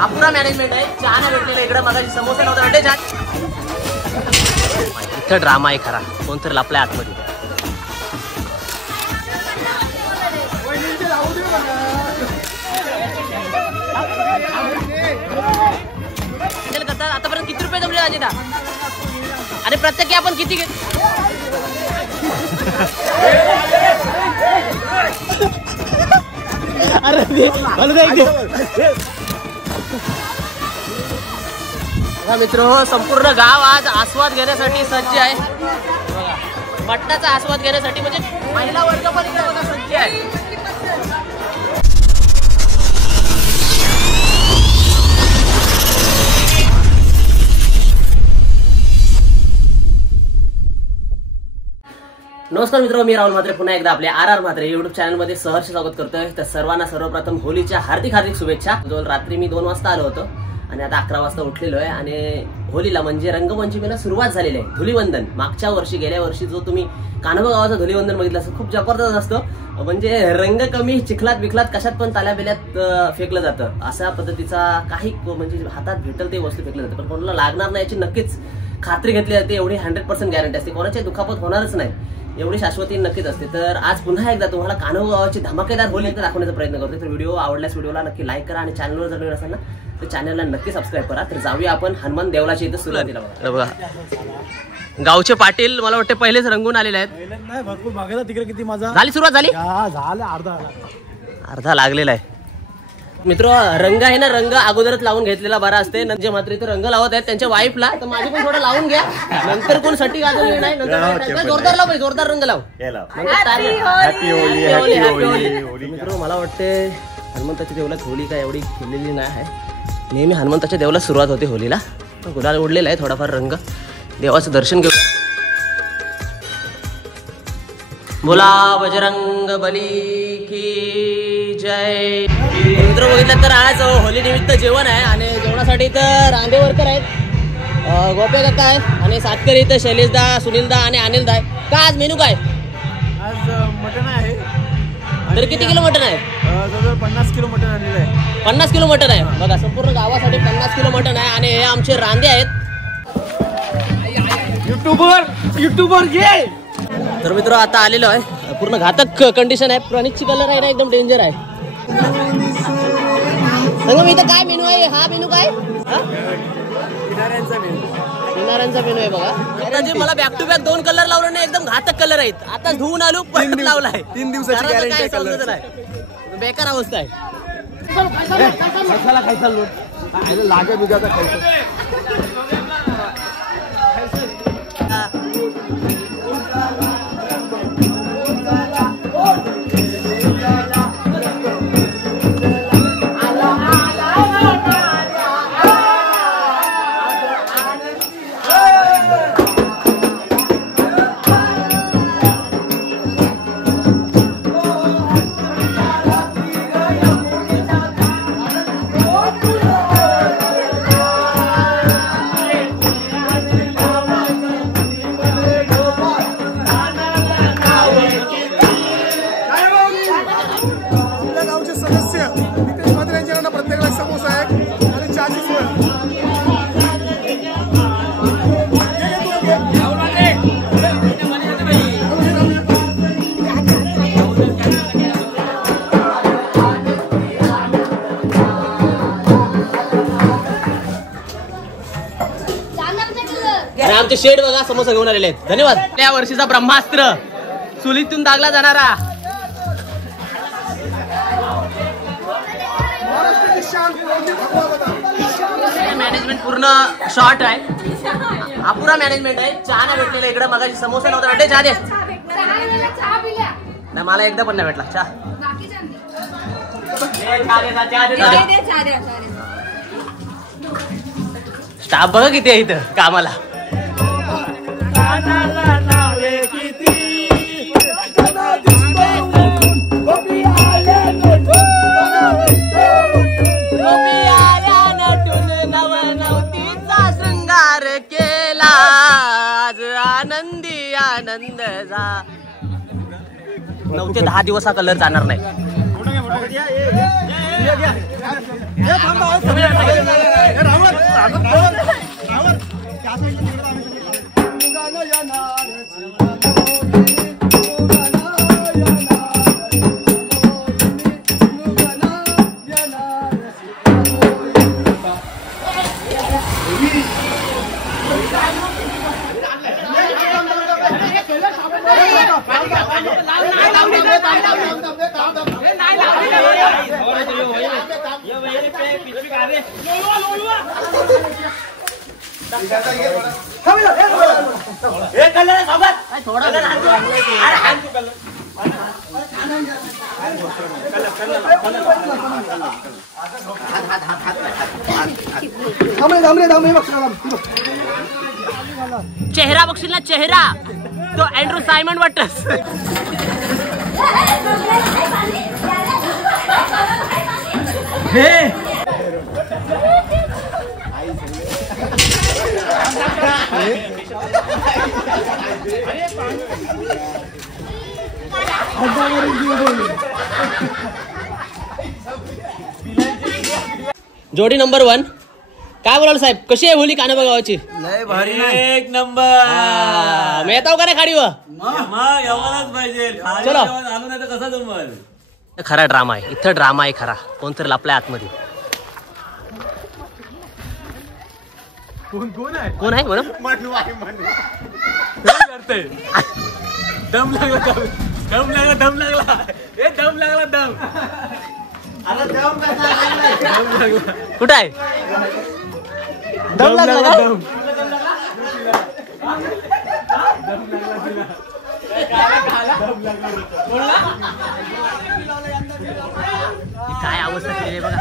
अपुरा मॅनेजमेंट आहे. चहा नाही भेटलेला इकडे, मगाशी समोसा नव्हता भेटले चहा. इथं ड्रामा आहे खरा, कोणतरी लपलाय आतमध्ये. आतापर्यंत किती रुपये जमले अजिता? आणि प्रत्येकी आपण किती घेत? मित्र, संपूर्ण गाव आज आस्वाद घेण्यासाठी सज्ज आहे. मटणाचा आस्वाद घेण्यासाठी, म्हणजे महिला वर्ग पण इकडे सज्ज आहे. नमस्कार मित्रांनो, मी राहुल म्हात्रे पुन्हा एकदा आपल्या RR म्हात्रे युट्यूब चॅनलमध्ये सहर्ष स्वागत करतोय. तर सर्वांना सर्वप्रथम होलीच्या हार्दिक शुभेच्छा. रात्री मी 2 वाजता आलो होतो आणि आता 11 वाजता उठलेलो आहे. आणि होलीला म्हणजे रंगपंचमीला सुरुवात झालेली आहे. धुलीवंदन मागच्या वर्षी, गेल्या वर्षी जो तुम्ही कान्होबा गावाचा धुलीवंदन बघितलं असं खूप जबरदस्त असतं. म्हणजे रंग कमी, चिखलात बिखलात कशात पण ताल्या बेल्यात फेकलं जातं. अशा पद्धतीचा काही म्हणजे हातात भेटल ते वस्तू फेकलं जातं, पण कोणाला लागणार नाही याची नक्कीच खात्री घेतली जाते. एवढी 100% गॅरंटी असते, कोणाची दुखापत होणारच नाही एवढी शाश्वती नक्कीच असते. तर आज पुन्हा एकदा तुम्हाला कान्होबा गावाची धमाकेदार होली दाखवण्याचा प्रयत्न करतोय. तर व्हिडिओ आवडल्यास व्हिडिओला नक्की लाईक करा आणि चॅनलवर जर नवीन असाल ना तर चॅनलला नक्की सबस्क्राईब करा. तर जाऊया आपण हनुमान देवळाच्या इथं सुरुवातीला. बघा गावचे पाटील मला वाटते पहिलेच रंगून आलेले आहेत. नाही भरपूर बघायला तिकडे किती मजा झाली, सुरुवात झाली, झालं अर्धा लागलेला आहे. मित्र, रंग आहे ना, रंग अगोदरच लावून घेतलेला बरा असते. जे मात्र इथं रंग लावत आहेत त्यांच्या वाईफला, तर माझे पण थोडं लावून घ्या. नंतर कोण साठी गाजवली नाही, नंतर जोरदार लाव, जोरदार रंग लाव. मित्र, मला वाटते हनुमंताच्या देवळात होली काय एवढी खेळलेली नाही आहे. नेहमी हनुमंताच्या देवळात सुरुवात होते होलीला. गुलाल उडलेला आहे, थोडाफार रंग, देवाचं दर्शन घेऊ. बोला बजरंग बली की जय. मित्र, बघितलं तर आज होली निमित्त जेवण आहे आणि जेवणासाठी तर रांदेवरकर आहेत, गोपे काका आहे आणि सातकरी इथं शैलेशदा, सुनीलदा आणि अनिलदा आहे. का आज मेनू काय? आज मटण आहे. तर किती किलो मटण आहे? 50 किलो मटण आणलेलं आहे. 50 किलो मटण आहे. बघा, संपूर्ण गावासाठी 50 किलो मटण आहे. आणि हे आमचे रांदे आहेत. युट्यूबर घे. तर मित्र, आता आलेलो आहे, पूर्ण घातक कंडिशन आहे. प्रणितची कलर आहे ना, एकदम डेंजर आहे. सांगा मी इथं काय मेनू आहे? हा मेनू काय? किनाऱ्यांचा मेनू आहे. बघा आता जे मला बॅक टू बॅक 2 कलर लावले नाही, एकदम घातक कलर आहेत. आता धुवून आलो, परत लावलाय. 3 दिवसाची गॅरंटी समजत नाही, बेकार अवस्था आहे. लागे बिगाचा आमचे शेड बघा, समोसा घेऊन आलेले आहेत. धन्यवाद. त्या वर्षीचा ब्रह्मास्त्र चुलीतून दागला जाणारा मॅनेजमेंट पूर्ण शॉर्ट आहे. अपुरा मॅनेजमेंट आहे. चहा नाही भेटलेला इकडे, मगाशी समोसा नव्हता भेटले. चहा दे नाही, मला एकदा पण नाही भेटला चहा. स्टाफ बघा किती आहे इथं कामाला. शृंगार केला आज आनंदी आनंद. 9 ते 10 दिवस हा कलर जाणार नाही. चेहरा बघशील ना चेहरा तो अँड्रू सायमन वाटस. जोडी नंबर 1. काय बोलाल साहेब, कशी आहे होली कान्होबा गावाची? लय भारी ना, एक नंबर. मी येताव का नाही खाडीवर? मग एवढाच पाहिजे. चलो. आलो नाही तर कसा जमल. खरा ड्रामा आहे इथं, ड्रामा आहे खरा. कोणतरी लपलाय आतमध्ये. कोण आहे? कोण आहे म्हणून? दम लागला, दम लागला, दम लागला. ए दम लागला, दम. कुठं आहे? दम लागला का? काय अवस्था केली आहे बघा.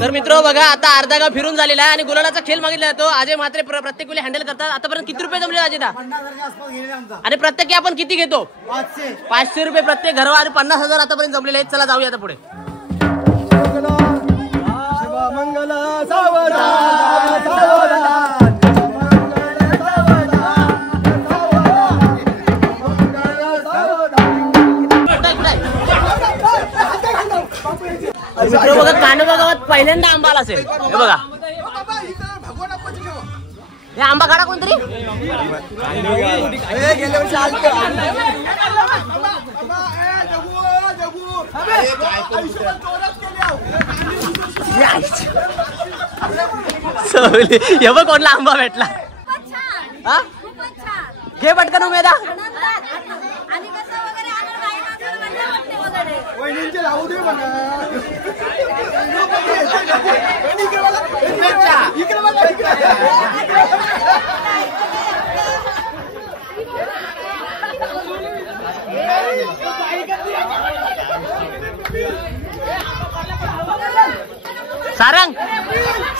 तर मित्र बघा, आता अर्धा गाव फिरून झालेला आहे आणि गुलालाचा खेळ मागितला जातो. अजय मात्रे प्रत्येक वेळी हँडल करतात. आतापर्यंत किती रुपये जमले अजय? आणि प्रत्येकी आपण किती घेतो? 500 रुपये प्रत्येक घरावर आणि 50,000 आतापर्यंत जमलेले आहेत. चला जाऊया आता पुढे. मित्र बघा, कान्होबा गावात पहिल्यांदा आंबा आला असेल. हे बघा, हे आंबा काढा कोणतरी. हे बघ कोणला आंबा भेटला. हा घे पटकन उमेदा. सारंग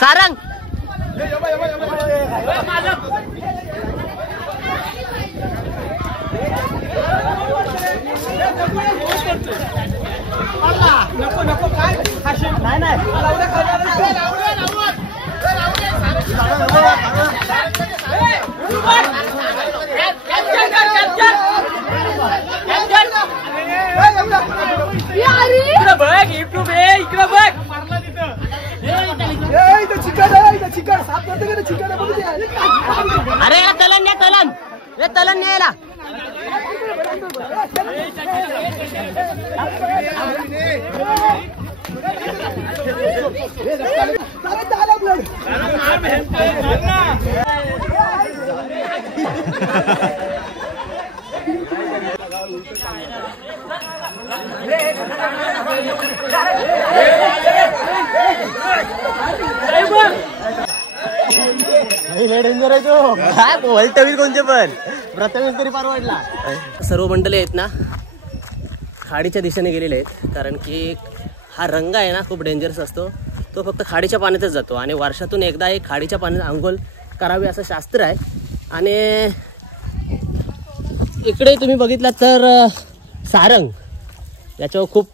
सारंग नको नको काय नाही नाही अरे तलन ने तलन हे तलन न्यायला काय बोलतवीर कोणते पण प्रथमेश तरी परवडला. सर्व मंडळी आहेत ना खाडीच्या दिशेने गेलेले आहेत, कारण की हा रंग आहे ना खूप डेंजरस असतो. तो फक्त खाडीच्या पाण्यातच जातो आणि वर्षातून एकदा एक खाडीच्या पाण्यात आंघोळ करावी असं शास्त्र आहे. आणि इकडे तुम्ही बघितलात तर सारंग याच्यावर खूप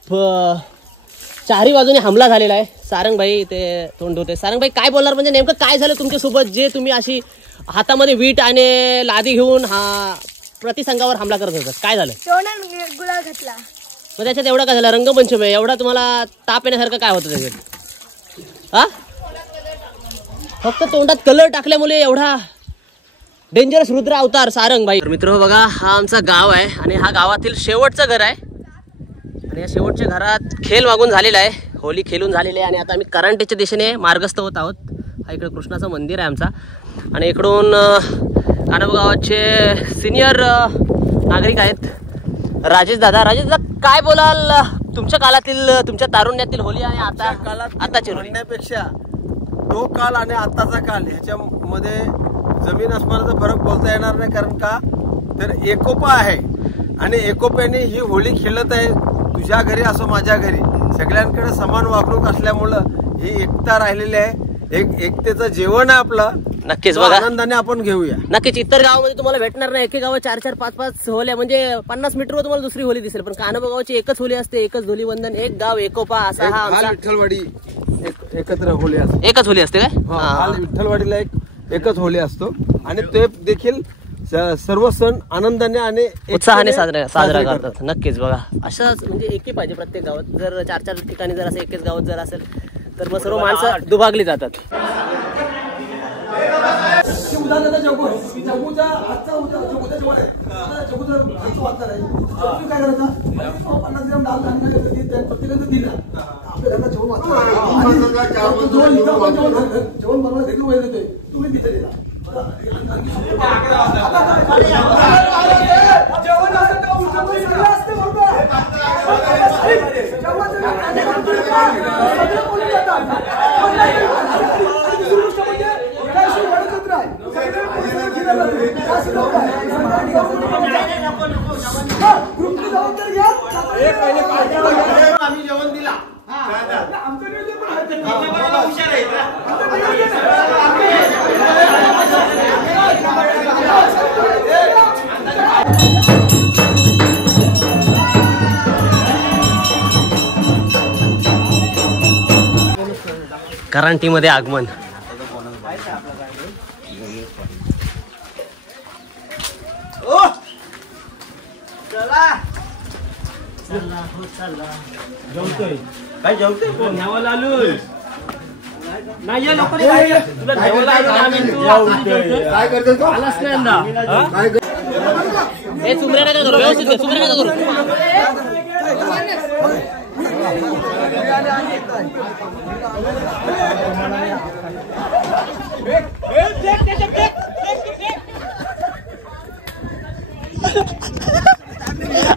चारही बाजूने हमला झालेला आहे. सारंग भाई ते तोंड होते. सारंग भाई काय बोलणार, म्हणजे नेमकं काय झालं तुमच्यासोबत जे तुम्ही अशी हातामध्ये वीट आणि लादी घेऊन हा प्रतिसंघावर हमला करत होता? काय झालं? गुलाल घातला. मग त्याच्यात एवढा काय झाला? रंगपंचमी आहे, एवढा तुम्हाला ताप येण्यासारखं काय होतं त्याच्यात? हा फक्त तोंडात कलर टाकल्यामुळे एवढा डेंजरस रुद्र अवतार सारंग भाई. मित्र बघा, हा आमचा गाव आहे आणि हा गावातील शेवटचं घर आहे आणि या शेवटच्या घरात खेळ मागून झालेला आहे, होली खेळून झालेली आहे. आणि आता आम्ही करंटीच्या दिशेने मार्गस्थ होत आहोत. हा इकडे कृष्णाचं मंदिर आहे आमचा आणि इकडून कानव गावाचे सिनियर नागरिक आहेत राजेश दादा. राजेश दादा काय बोलाल तुमच्या काळातील, तुमच्या तारुण्यातील होली आणि आता आताची म्हणण्यापेक्षा तो काल आणि आताचा काल ह्याच्यामध्ये जमीन आसमानाचा फरक बोलता येणार नाही. कारण का तर एकोपा आहे आणि एकोप्याने ही होळी खेळत आहे. तुझ्या घरी असो माझ्या घरी सगळ्यांकडे समान वागणूक असल्यामुळं ही एकता राहिलेली आहे. एकतेचं जेवण आहे आपलं. नक्कीच बघा, आनंदाने आपण घेऊया. नक्कीच. इतर गावामध्ये तुम्हाला भेटणार नाही, एके गावात 4-4, 5-5 होल्या, म्हणजे 50 मीटरवर तुम्हाला दुसरी होली दिसेल. पण कानव गावाची एकच होली असते, एकच धुलीवंदन, एक गाव एकोपा असा हा आमचा. विठ्ठलवाडी एकत्र होली असते. एकच होली असते काय? विठ्ठलवाडीला एकच होली असतो आणि ते देखील सर्व सण आनंदाने आणि उत्साहाने साजरा करतात. नक्कीच बघा, असंच म्हणजे एकी पाहिजे प्रत्येक गावात. जर 4-4 ठिकाणी जर असं एकच गावात जर असेल तर मग सर्व माणसं दुभागली जातात. आम्ही जेवण दिला. करांटीमध्ये आगमन. काय जेवतोय न्यावाला आलो नाही या लोकांनी तुला जेवायला काय करतोय तो आलाच नाही ना. हे चुमऱ्या नका करू, व्यवस्थित घे, चुमऱ्या नका करू.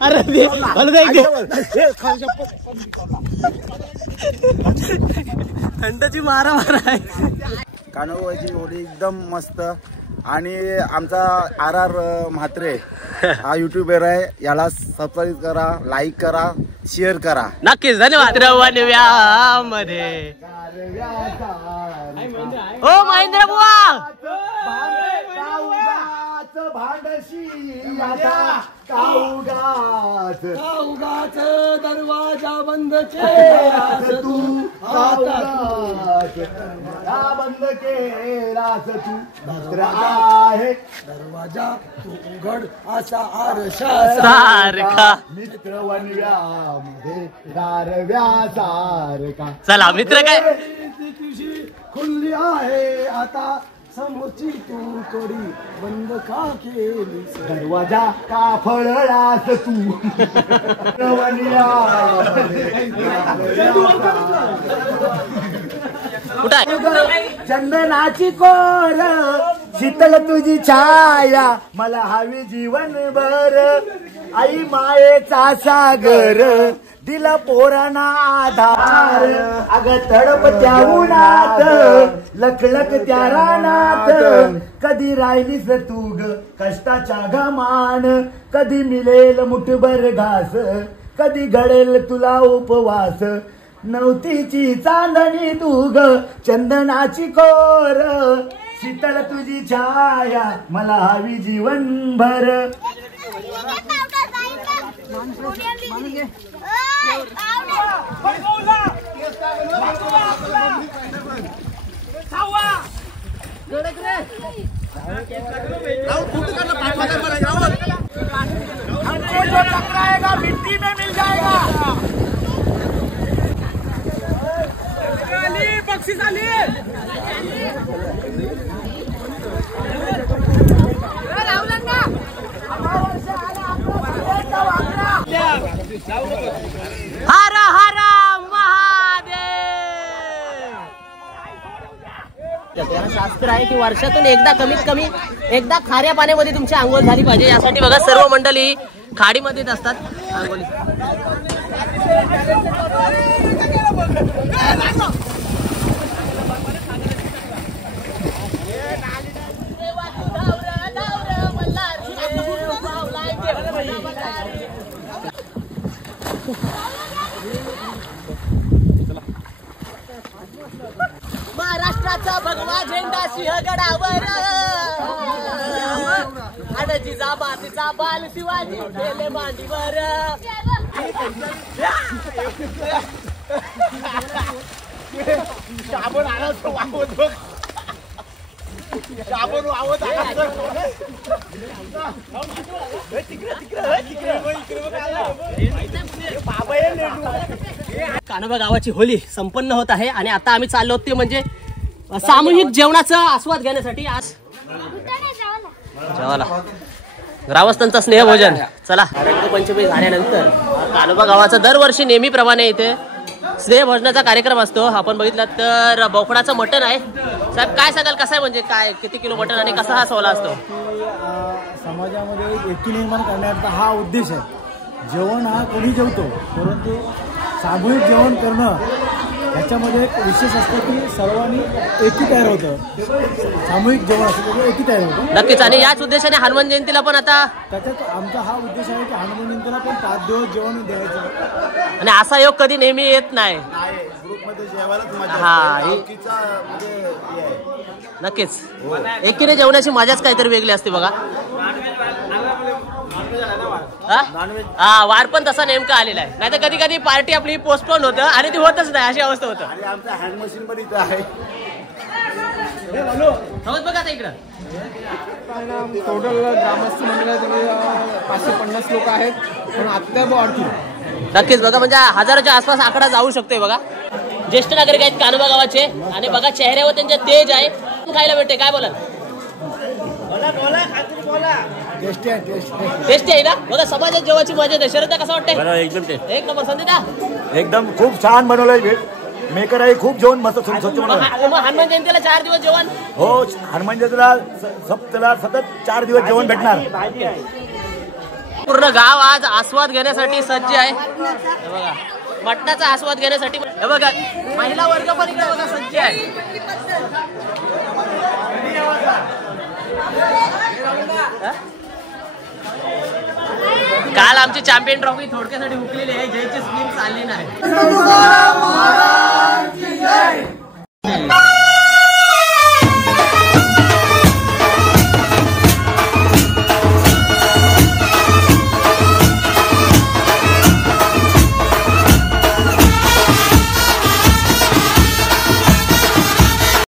अरे थंडची मारा आहे. कानवची होळी एकदम मस्त. आणि आमचा RR म्हात्रे हा युट्यूबर आहे, याला सबस्क्राईब करा, लाईक करा, शेअर करा. नक्कीच. धन्यवाद. मध्ये हो महेंद्र बुवा काऊगाच दरवाजा बंद केलास तू, बंद केलास तू, मित्र आहे दरवाजा तू उघड असा आरशा सारखा, मित्र वनव्यामध्ये गारव्या सारखा. चला मित्र काय तुझी खुल्ली आहे आता, समोरची तू कडी बंद का केली, दरवाजा का फळलास तू. चंदनाची कोर शीतल तुझी छाया, मला हवी जीवनभर आई मायेचा सागर दिला पोरांना आधार अगं तडप त्या उन्हात लखलख त्या रानात कधी राहिलीस तू ग कष्टाच्या घामान कधी मिळेल मुठभर घास कधी घडेल तुला उपवास नवतीची चांदणी तू ग चंदनाची कोर शीतल तुझी छाया मला हवी जीवनभर हमको जो टकराएगा मिट्टी में मिल जाएगा बक्षीस आली हर हर महादेव. शास्त्र आहे की वर्षातून एकदा कमीत कमी एकदा खाऱ्या पाण्यामध्ये तुमची आंघोळ झाली पाहिजे. यासाठी बघा सर्व मंडळी खाडीमध्येच असतात आंघोळी. महाराष्ट्राचा भगवा झेंडा सिंहगडावर आणि जिजाबाईचा बाल शिवाजी गेले मांडीवर. कानोबा गावाची होली संपन्न होत आहे आणि आता आम्ही चाललो ते म्हणजे सामूहिक जेवणाचा आस्वाद घेण्यासाठी. आज जेवायला ग्रामस्थांचा स्नेहभोजन. चला रंगपंचमी झाल्यानंतर कानोबा गावाचा दरवर्षी नेहमीप्रमाणे इथे स्नेहभोजनाचा कार्यक्रम असतो. आपण बघितलं तर बोकडाचं मटण आहे. साहेब काय सांगाल कसं आहे म्हणजे काय किती किलो मटण आणि कसा हा सोहळा असतो? समाजामध्ये एकी निर्माण करण्याचा हा उद्देश आहे. जेवण हा कोणी जेवतो परंतु सामूहिक जेवण करणं ह्याच्यामध्ये एक विशेष असतं की सर्वांनी एकी तयार होतं. सामूहिक जेवण असतं एकी तयार होतं. नक्कीच. आणि याच उद्देशाने हनुमान जयंतीला पण आता त्याच्यात आमचा हा उद्देश आहे की हनुमान जयंतीला पण 5 दिवस जेवण द्यायचं. आणि असा योग कधी नेहमी येत नाही. ग्रुपमध्ये जेवायलाच हा नक्कीच. एकीने जेवणाची मजाच काहीतरी वेगळी असते बघा. हा वार पण तसा नेमका आलेला आहे. नाही तर कधी कधी पार्टी आपली पोस्टपोन होतं आणि ती होतच नाही अशी अवस्था होतं. आणि आमचा हँड मशीन पण इथं आहे. बघा आता इकडं टोटल ग्रामस्थ मंडळात 550 लोक आहेत पण आता वाढतील. नक्कीच बघा म्हणजे हजाराच्या आसपास आकडा जाऊ शकतोय बघा. ज्येष्ठ नागरिक आहेत कानोबा गावाचे आणि बघा चेहऱ्यावर त्यांच्या तेज आहे. खायला भेटते काय बोला टेस्टी आहे ना. बघा समाजात जेवायची मजा आहे. शरद कसं वाटतंय? एक नंबर. संदीप एकदम खूप छान बनवलंय. मेकर आहे खूप जेवण मस्त स्वच्छ बनवलं. हनुमान जयंतीला 4 दिवस जेवण. हो हनुमान जयंतीला सतत 4 दिवस जेवण भेटणार. पूर्ण गाव आज आस्वाद घेण्यासाठी सज्ज आहे. हे बघा मटणाचा आस्वाद घेण्यासाठी. हे बघा महिला वर्ग पण इकडे बघा सज्ज आहे. काल आमची चॅम्पियन ट्रॉफी थोडक्यासाठी हुकलेली आहे. जयची स्कीम चालली नाही.